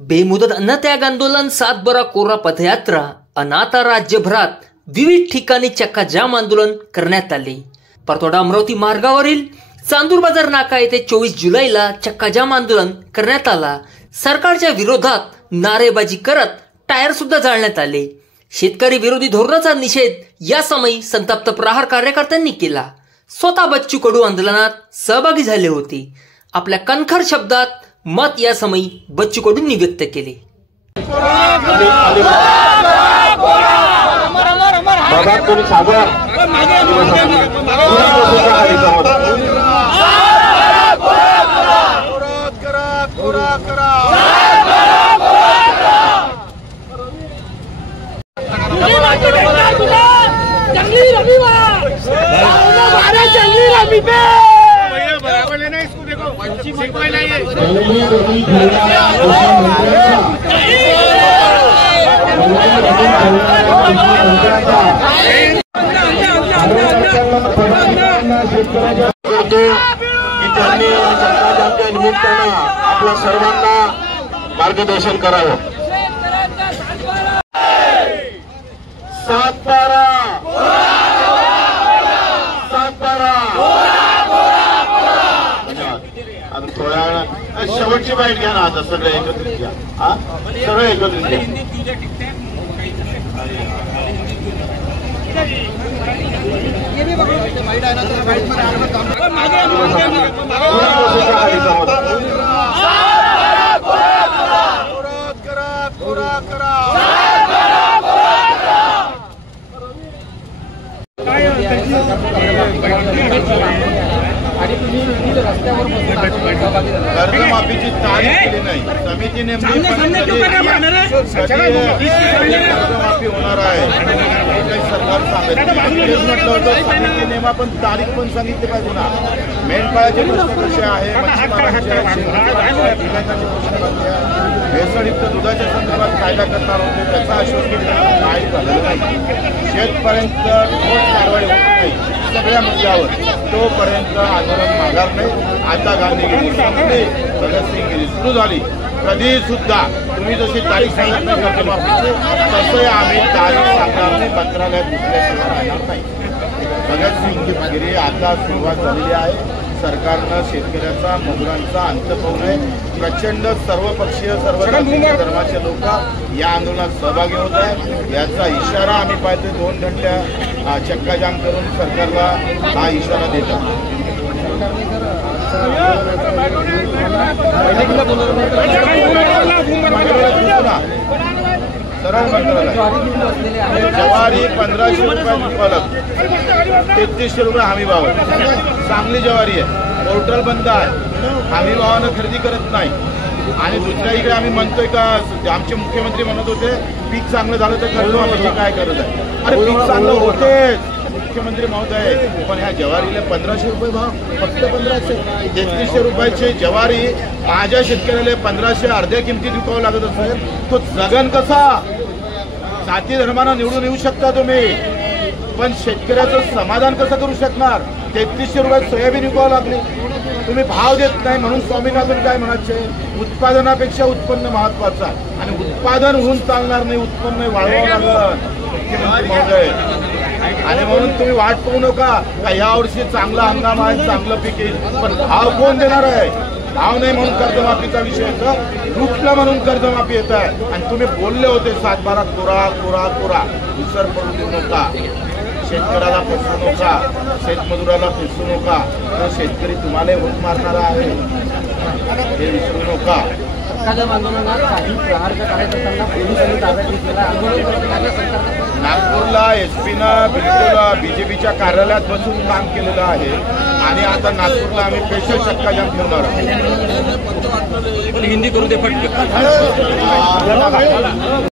बेमुदत अन्नत्याग आंदोलन, सातबारा कोरा पदयात्रा आणि आता राज्यभरात विविध ठिकाणी चक्का जाम आंदोलन करण्यात आले। परतोडा अमरावती मार्गावरील चांदूर बाजार नाका येथे 24 जुलैला चक्का जाम आंदोलन करण्यात आला। सरकारच्या विरोधात नारेबाजी करत टायर सुद्धा जाळण्यात आले। शेतकरी विरोधी धोरणाचा निषेध या समयी संतप्त प्रहार कार्यकर्त्यांनी केला। स्वतः बच्चू कडू आंदोलनात सहभागी झाले होते। आपल्या कणखर शब्दात मत या समयी बच्चू कडूंनी व्यक्त केले। आपल्या सर्वांना मार्गदर्शन करावं। सातबारा आता थोड्या शेवटची बाईट घ्या ना। आता सगळं एकत्रित घ्या, सगळं एकत्रित घ्या। कर्जमाफीची तारीख दिली नाही, समिती नेमली, कर्जमाफी होणार आहे सरकार सांगितलं होतं। समिती नेमा पण तारीख पण सांगितली पाहिजे ना। मेंढपाळाचे प्रश्न कसे आहे, भेसळयुक्त दुधाच्या संदर्भात कायदा करणार होते, त्याचा आश्वासन काही झालेलं नाही। शेतपर्यंत ठोस कारवाई होत नाही सगळ्या मुद्द्यावर, तोपर्यंत आंदोलन माघार नाही। आता गांधीगिरी संपली, भगतसिंगगिरी सुरू झाली। कधी सुद्धा तुम्ही जशी तारीख सांगत नाही कर्जमाफीची, तसं आम्ही तारीख सांगणार नाही। मंत्रालयात दुसऱ्याशिवाय राहणार नाही। भगतसिंगगिरी आता सुरुवात झालेली आहे। सरकारनं शेतकऱ्याचा, मजुरांचा अंत पाहू नये। प्रचंड सर्वपक्षीय सर्व धर्माचे लोक या आंदोलनात सहभागी होत आहेत। याचा इशारा आम्ही पाहतोय। 2 घंट्या चक्का जाम करून सरकारला हा इशारा देतात। सरळ मंत्रालय ज्वारी 1500 रुपये फलक, 3300 रुपये हमी भाव। चांगली ज्वारी आहे, पोर्टल बंद आहे, हमी भावानं खरेदी करत नाही। आणि दुसऱ्या इकडे आम्ही म्हणतोय का, आमचे मुख्यमंत्री म्हणत होते पीक चांगलं झालं तर कर्जमाफीची काय गरज आहे। अरे पीक चांगलं होतेच मुख्यमंत्री महोदय, पण ह्या ज्वारीला 1500 रुपये भाव, फक्त 1500। 3300 रुपयाची ज्वारी माझ्या शेतकऱ्याला 1500 अर्ध्या किमतीत विकावं लागत असेल, तो जगन कसा? जाती धर्मानं निवडून येऊ शकता तुम्ही, पण शेतकऱ्याचं समाधान कसं करू शकणार? 3300 रुपयात सोयाबीन विकावं लागली, तुम्ही भाव देत नाही। म्हणून स्वामीनाथन काय म्हणायचे, उत्पादनापेक्षा उत्पन्न महत्वाचं आहे आणि उत्पादन होऊन चालणार नाही, उत्पन्न वाढवावं लागलं मुख्यमंत्री महोदय। आणि म्हणून तुम्ही वाट पाहू नका का यावर्षी चांगला हंगाम आहे, चांगलं पीक येईल, पण भाव कोण देणार आहे? भाव नाही म्हणून कर्जमाफीचा विषय येतं, रुखला म्हणून कर्जमाफी येत आहे। आणि तुम्ही बोलले होते सातबारा कोरा कोरा कोरा, विसर पडू देऊ नका। शेतकऱ्याला फसवू नका, शेतमजुराला फसवू नका, तर शेतकरी तुम्हाला होत मारणारा आहे, हे विसरू नका। नागपूरला एसपीनं बिलकुल बीजेपीच्या कार्यालयात बसून काम केलेलं आहे आणि आता नागपूरला आम्ही स्पेशल चक्का जाम ठेवणार आहोत। हिंदी करू दे पटकन।